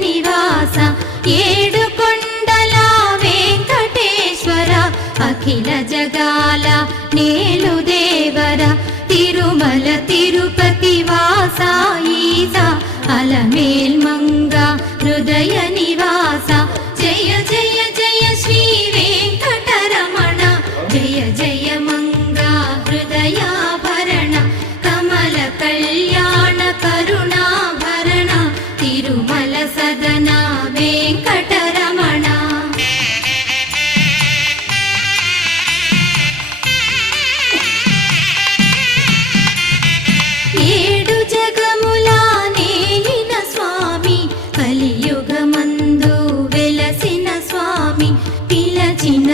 నివాస ఏడు కొండల వెంకటేశ్వర అఖిల జగాల నేలు దేవర తిరుమల తిరుపతి వాస ఈస అలమేల్ మంగ హృదయ నివాస జయ జయ జయ శ్రీ వెంకటరమణ జయ జయ మంగ హృదయాభరణ కమల కళ్యాణ కరుణాభరణ తిరుమల సదన వెంకటరమణ ఏడు జగముల నేలిన స్వామి కలియుగమందు వెలసిన స్వామి పిలచిన